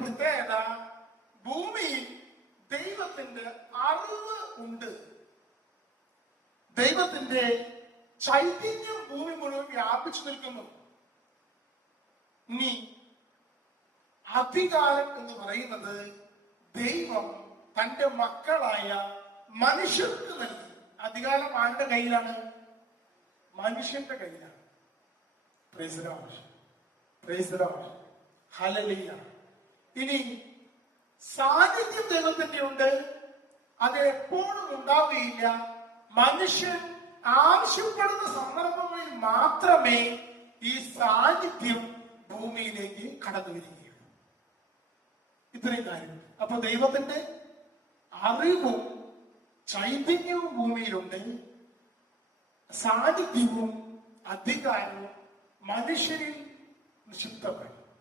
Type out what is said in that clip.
പ്രത്യേകത, ഭൂമിയിൽ ദൈവത്തിന്റെ അറിവ് ഉണ്ട്. ദൈവത്തിന്റെ ചൈതന്യം ഭൂമി മുഴുവൻ വ്യാപിച്ചു നിൽക്കുന്നു. ഇനി അധികാരം എന്ന് പറയുന്നത് ദൈവം തന്റെ മക്കളായ മനുഷ്യർക്ക് നൽകി. അധികാരം ആരുടെ കയ്യിലാണ്? മനുഷ്യന്റെ കയ്യിലാണ്. Praise the Lord, praise the Lord, hallelujah. ഇനി സാന്നിധ്യം ദൈവത്തിന്റെ ഉണ്ട്. അത് എപ്പോഴും ഉണ്ടാവുകയില്ല. മനുഷ്യൻ ആവശ്യപ്പെടുന്ന സന്ദർഭങ്ങളിൽ മാത്രമേ ഈ സാന്നിധ്യം ഭൂമിയിലേക്ക് കടന്നു വരികയുള്ളൂ. ഇത്രയും കാര്യം. അപ്പൊ ദൈവത്തിന്റെ അറിവും ചൈതന്യവും ഭൂമിയിലുണ്ട്. സാന്നിധ്യവും അധികാരവും മനുഷ്യരിൽ നിക്ഷിപ്തമായി.